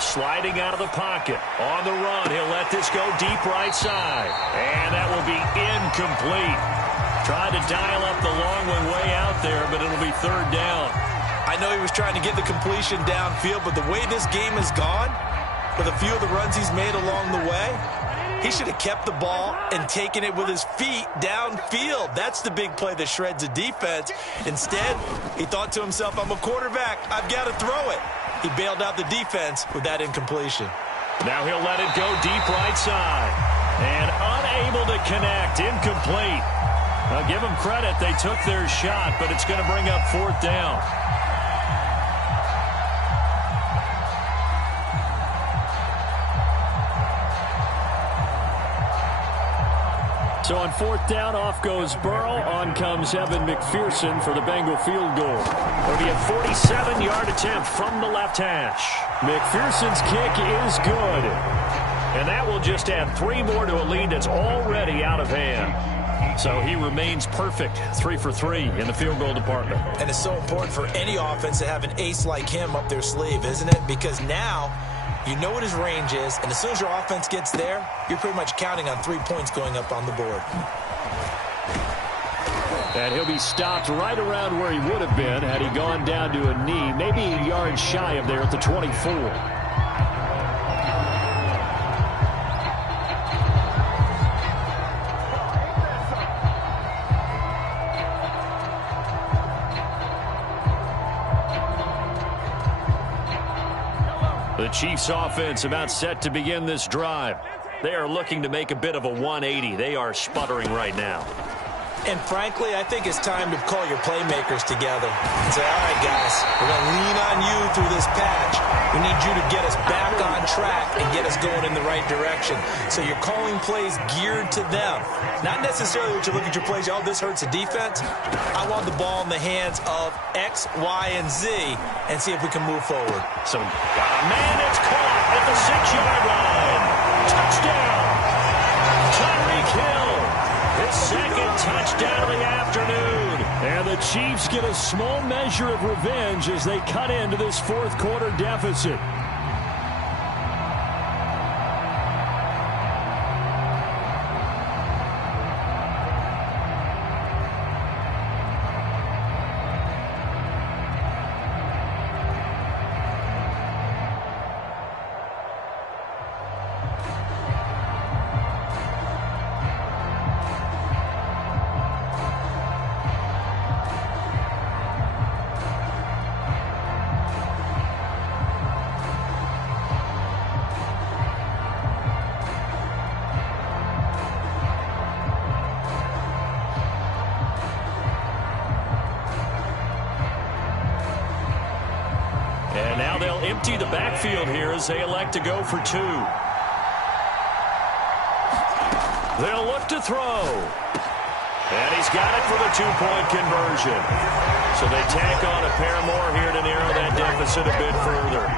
Sliding out of the pocket. On the run, he'll let this go deep right side. And that will be incomplete. Tried to dial up the long one way out there, but it'll be third down. I know he was trying to get the completion downfield, but the way this game has gone, with a few of the runs he's made along the way, he should have kept the ball and taken it with his feet downfield. That's the big play that shreds a defense. Instead, he thought to himself, I'm a quarterback. I've got to throw it. He bailed out the defense with that incompletion. Now he'll let it go deep right side. And unable to connect. Incomplete. Now give them credit. They took their shot, but it's going to bring up fourth down. So on fourth down, off goes Burrow. On comes Evan McPherson for the Bengal field goal. It'll be a 47-yard attempt from the left hash. McPherson's kick is good. And that will just add 3 more to a lead that's already out of hand. So he remains perfect, 3 for 3 in the field goal department. And it's so important for any offense to have an ace like him up their sleeve, isn't it? Because now you know what his range is, and as soon as your offense gets there, you're pretty much counting on 3 points going up on the board. And he'll be stopped right around where he would have been had he gone down to a knee, maybe a yard shy of there at the 24. The Chiefs offense about set to begin this drive. They are looking to make a bit of a 180. They are sputtering right now. And frankly, I think it's time to call your playmakers together and say, all right, guys, we're going to lean on you through this patch. We need you to get us back on track and get us going in the right direction. So you're calling plays geared to them. Not necessarily what you look at your plays, oh, this hurts the defense. I want the ball in the hands of X, Y, and Z and see if we can move forward. So, man, it's caught at the 6-yard line. Touchdown. Tyreek Hill. His second touchdown of the afternoon. And the Chiefs get a small measure of revenge as they cut into this fourth quarter deficit. And now they'll empty the backfield here as they elect to go for 2. They'll look to throw. And he's got it for the 2-point conversion. So they tack on a pair more here to narrow that deficit a bit further.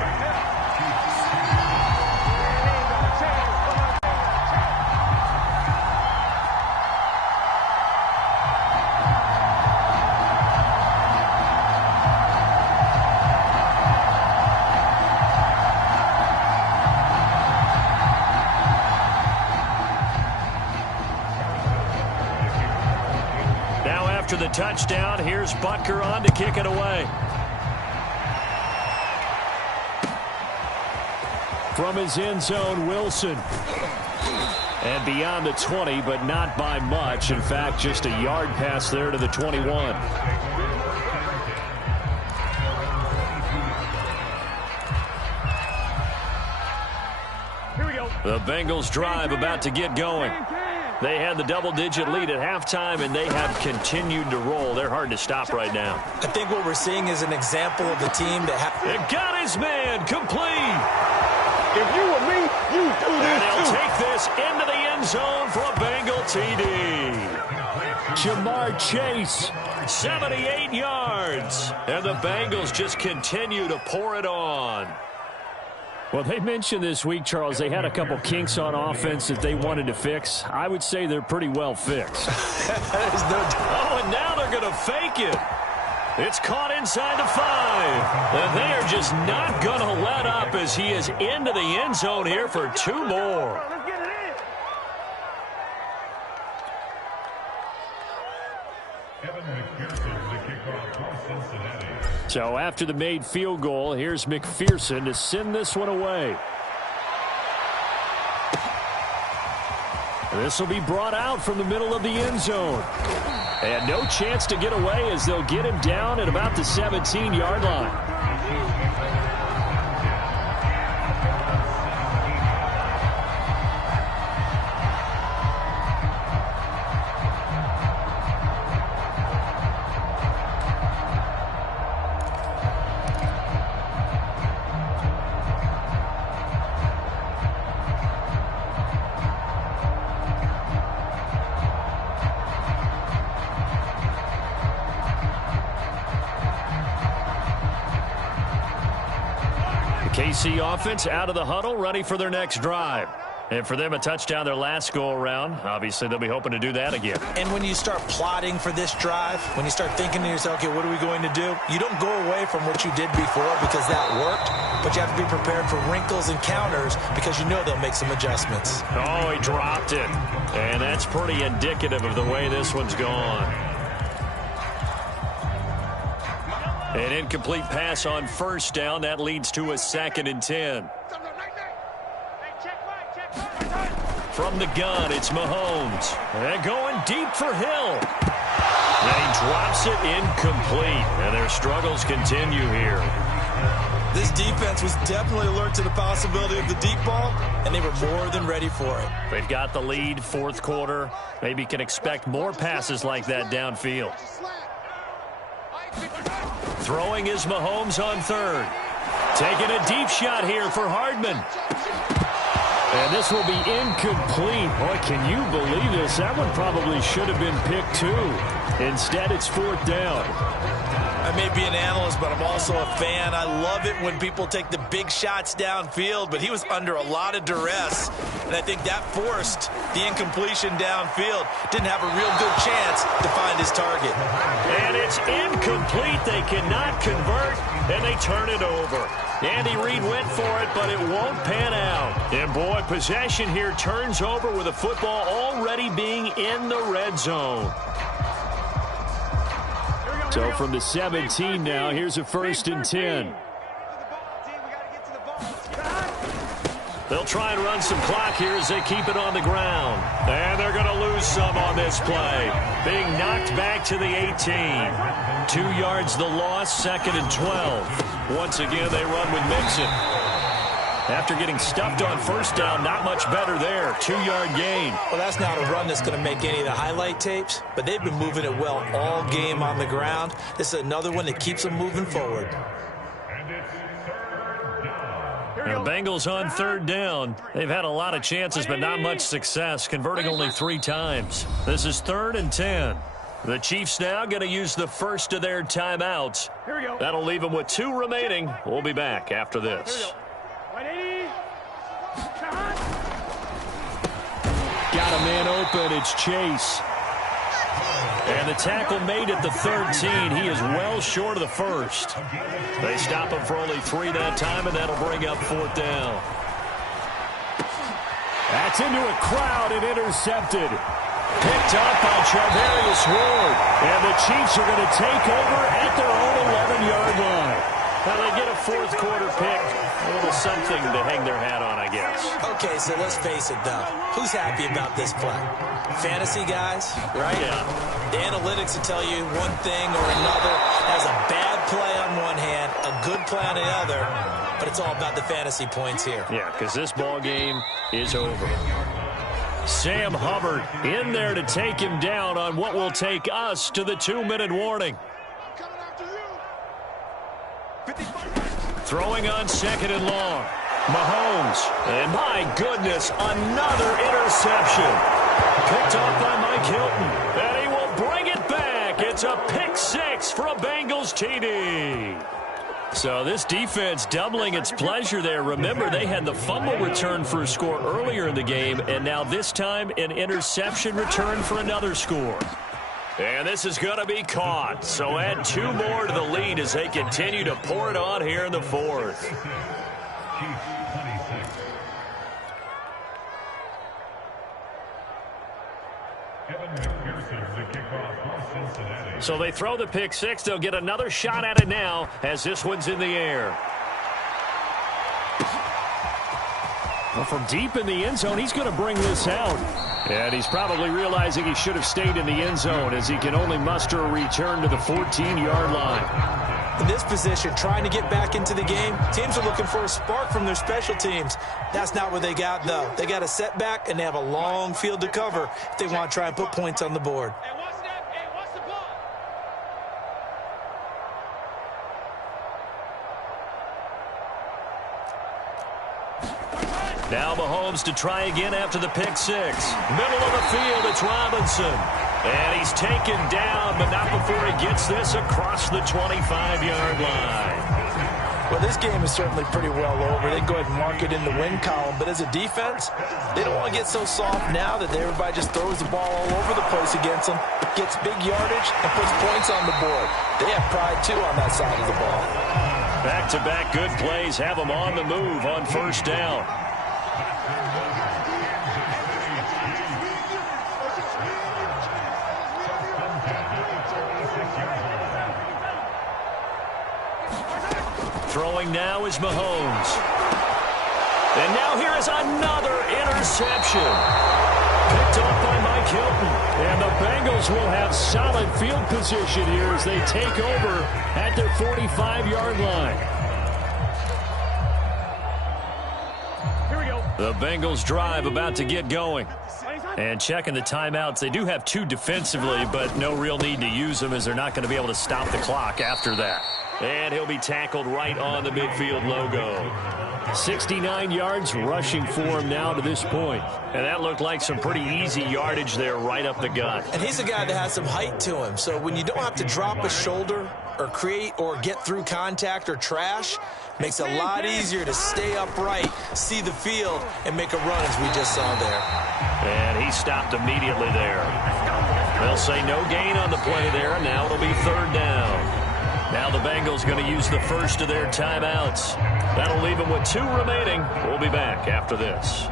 After the touchdown, here's Butker on to kick it away. From his end zone, Wilson. And beyond the 20, but not by much. In fact, just a yard pass there to the 21. Here we go. The Bengals drive about to get going. They had the double-digit lead at halftime, and they have continued to roll. They're hard to stop right now. I think what we're seeing is an example of the team that It got his man complete. If you were me, you do this And they'll too. take this into the end zone for a Bengal TD. Jamar Chase, 78 yards. And the Bengals just continue to pour it on. Well, they mentioned this week, Charles, they had a couple kinks on offense that they wanted to fix. I would say they're pretty well fixed. There's no doubt. Oh, and now they're going to fake it. It's caught inside the 5. And they are just not going to let up as he is into the end zone here for 2 more. Let's get it in. Kevin McPherson, the kickoff for Cincinnati. So after the made field goal, here's McPherson to send this one away. This will be brought out from the middle of the end zone. And no chance to get away as they'll get him down at about the 17-yard line. KC offense out of the huddle, ready for their next drive. And for them, a touchdown their last go-around. Obviously, they'll be hoping to do that again. And when you start plotting for this drive, when you start thinking to yourself, okay, what are we going to do? You don't go away from what you did before because that worked, but you have to be prepared for wrinkles and counters because you know they'll make some adjustments. Oh, he dropped it. And that's pretty indicative of the way this one's gone. An incomplete pass on first down. That leads to a 2nd and 10. From the gun, it's Mahomes. And going deep for Hill. And he drops it incomplete. And their struggles continue here. This defense was definitely alert to the possibility of the deep ball, and they were more than ready for it. They've got the lead, 4th quarter. Maybe can expect more passes like that downfield. Throwing is Mahomes on 3rd. Taking a deep shot here for Hardman. And this will be incomplete. Boy, can you believe this? That one probably should have been picked too. Instead, it's 4th down. I may be an analyst, but I'm also a fan. I love it when people take the big shots downfield, but he was under a lot of duress, and I think that forced the incompletion downfield. Didn't have a real good chance to find his target. And it's incomplete. They cannot convert, and they turn it over. Andy Reid went for it, but it won't pan out. And, boy, possession here turns over with the football already being in the red zone. So from the 17 now, here's a 1st and 10. They'll try and run some clock here as they keep it on the ground. And they're going to lose some on this play. Being knocked back to the 18. 2 yards the loss, 2nd and 12. Once again, they run with Mixon. After getting stuffed on first down, not much better there. 2-yard gain. Well, that's not a run that's going to make any of the highlight tapes, but they've been moving it well all game on the ground. This is another one that keeps them moving forward. And it's The Bengals on third down. They've had a lot of chances, but not much success, converting only 3 times. This is 3rd and 10. The Chiefs now going to use the first of their timeouts. Here we go. That'll leave them with 2 remaining. We'll be back after this. Got a man open. It's Chase. And the tackle made at the 13. He is well short of the first. They stop him for only 3 that time, and that'll bring up 4th down. That's into a crowd and intercepted. Picked up by Charvarius Ward. And the Chiefs are going to take over at their own 11-yard line. Now they get a 4th quarter pick. A little something to hang their hat on, I guess. Okay, so let's face it, though. Who's happy about this play? Fantasy guys, right? Yeah. The analytics will tell you one thing or another. Has a bad play on one hand, a good play on the other, but it's all about the fantasy points here. Yeah, because this ball game is over. Sam Hubbard in there to take him down on what will take us to the 2-minute warning. Throwing on 2nd and long. Mahomes. And my goodness, another interception. Picked off by Mike Hilton. And he will bring it back. It's a pick 6 for a Bengals TD. So this defense doubling its pleasure there. Remember, they had the fumble return for a score earlier in the game, and now this time an interception return for another score. And this is going to be caught. So add 2 more to the lead as they continue to pour it on here in the 4th. So they throw the pick 6. They'll get another shot at it now as this one's in the air. Well, from deep in the end zone, he's going to bring this out. And he's probably realizing he should have stayed in the end zone as he can only muster a return to the 14-yard line. In this position, trying to get back into the game, teams are looking for a spark from their special teams. That's not what they got, though. They got a setback, and they have a long field to cover if they want to try and put points on the board. Now Mahomes to try again after the pick 6. Middle of the field, it's Robinson. And he's taken down, but not before he gets this across the 25-yard line. Well, this game is certainly pretty well over. They can go ahead and mark it in the win column. But as a defense, they don't want to get so soft now that everybody just throws the ball all over the place against them, gets big yardage, and puts points on the board. They have pride, too, on that side of the ball. Back-to-back good plays have them on the move on 1st down. Throwing now is Mahomes. And now here is another interception. Picked off by Mike Hilton. And the Bengals will have solid field position here as they take over at their 45-yard line. Here we go. The Bengals drive about to get going. And checking the timeouts, they do have 2 defensively, but no real need to use them as they're not going to be able to stop the clock after that. And he'll be tackled right on the midfield logo. 69 yards rushing for him now to this point. And that looked like some pretty easy yardage there right up the gut. And he's a guy that has some height to him. So when you don't have to drop a shoulder or create or get through contact or trash, makes it a lot easier to stay upright, see the field, and make a run as we just saw there. And he stopped immediately there. They'll say no gain on the play there. Now it'll be 3rd down. Now the Bengals going to use the first of their timeouts. That'll leave them with 2 remaining. We'll be back after this.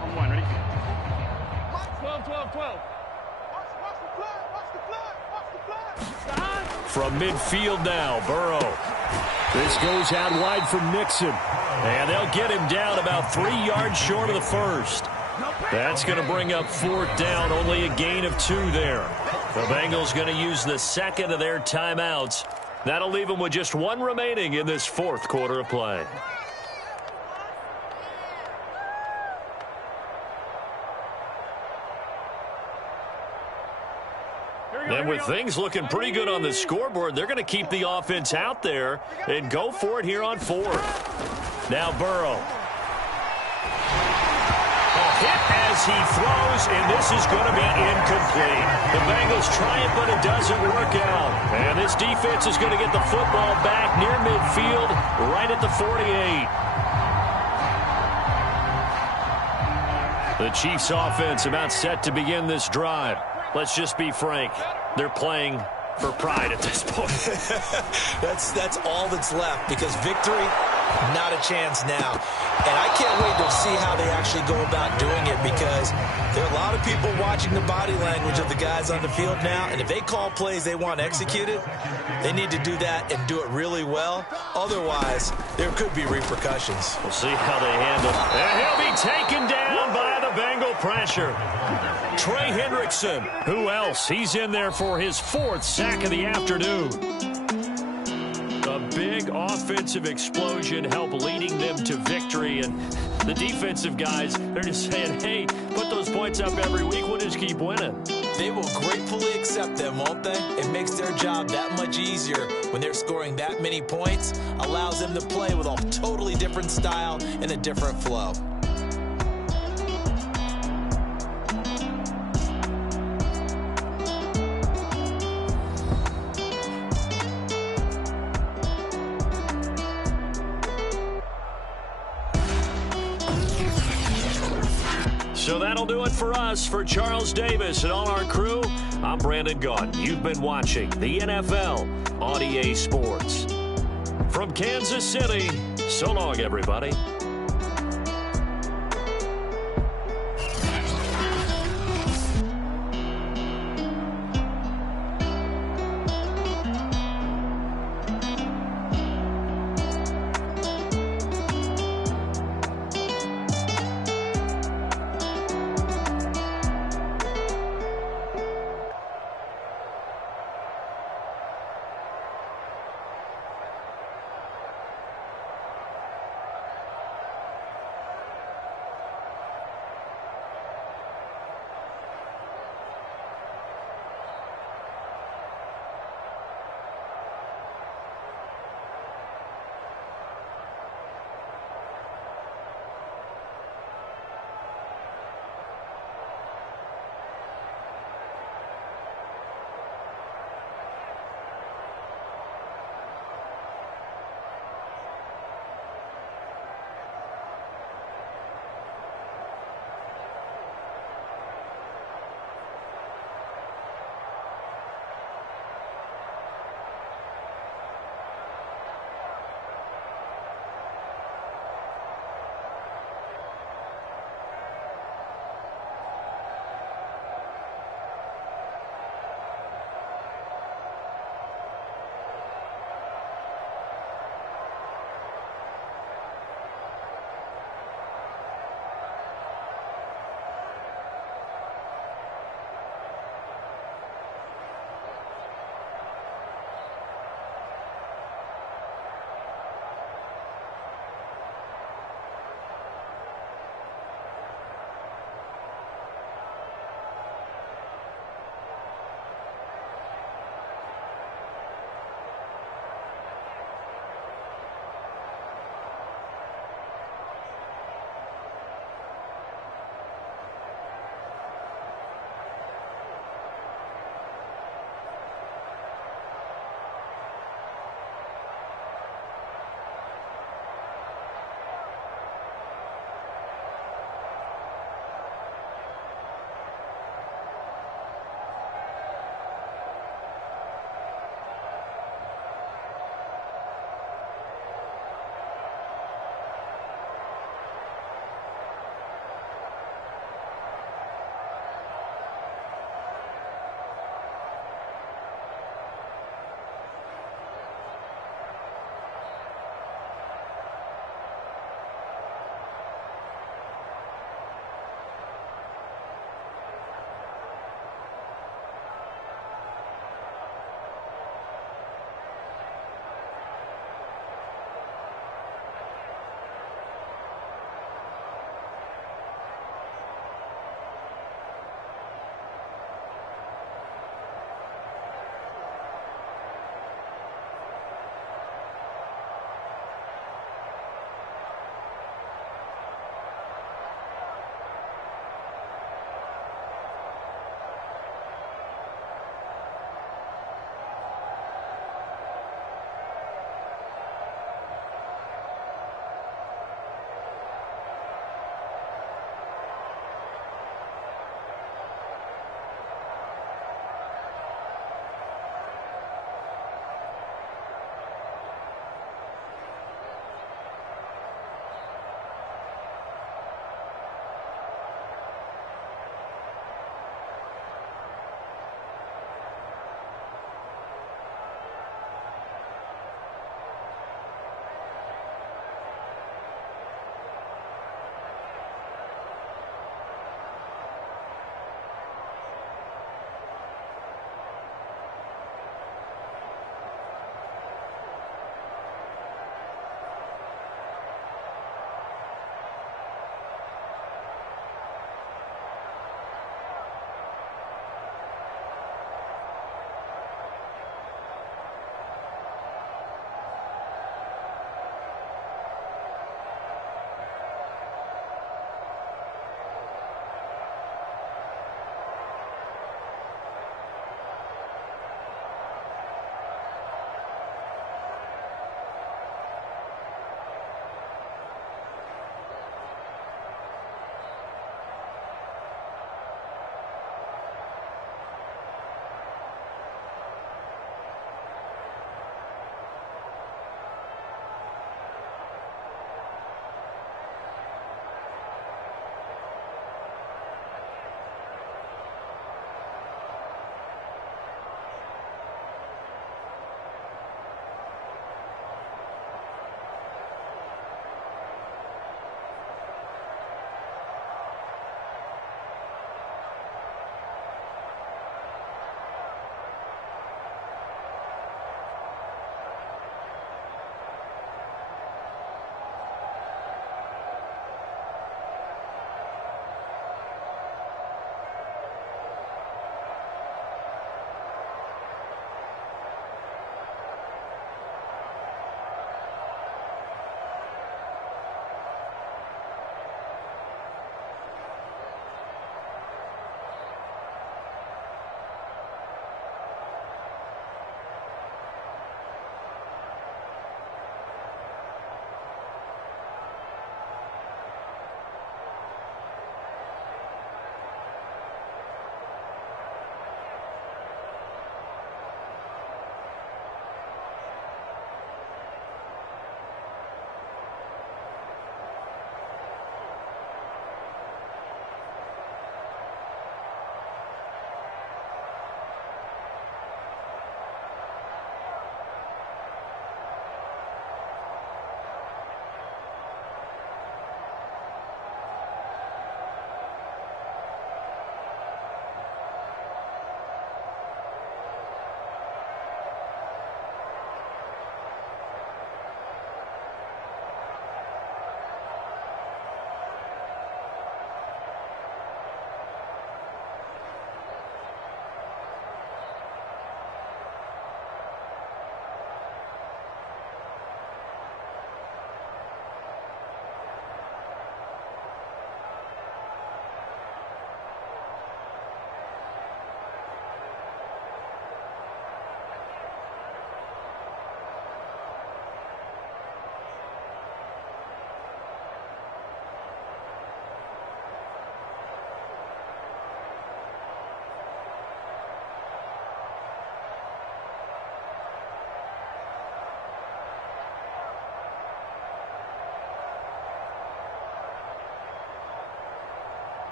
On 1, ready? 12, 12, 12. From midfield now, Burrow. This goes out wide for Mixon. And they'll get him down about 3 yards short of the first. That's going to bring up 4th down, only a gain of 2 there. The Bengals going to use the second of their timeouts. That'll leave them with just one remaining in this fourth quarter of play. And with things looking pretty good on the scoreboard, they're going to keep the offense out there and go for it here on fourth. Now Burrow. A hit as he throws, and this is going to be incomplete. The Bengals try it, but it doesn't work out. And this defense is going to get the football back near midfield, right at the 48. The Chiefs offense about set to begin this drive. Let's just be frank. They're playing for pride at this point. That's all that's left, because victory, not a chance now. And I can't wait to see how they actually go about doing it, because there are a lot of people watching the body language of the guys on the field now, and if they call plays they want executed, they need to do that and do it really well. Otherwise, there could be repercussions. We'll see how they handle it. And he'll be taken down by the Bengal pressure. Trey Hendrickson, who else? He's in there for his fourth sack of the afternoon. A big offensive explosion helped leading them to victory, and the defensive guys, they're just saying, hey, put those points up every week, we'll just keep winning. They will gratefully accept them, won't they? It makes their job that much easier when they're scoring that many points, allows them to play with a totally different style and a different flow. So that'll do it for us. For Charles Davis and all our crew, I'm Brandon Gaudin. You've been watching the NFL on EA Sports. From Kansas City, so long, everybody.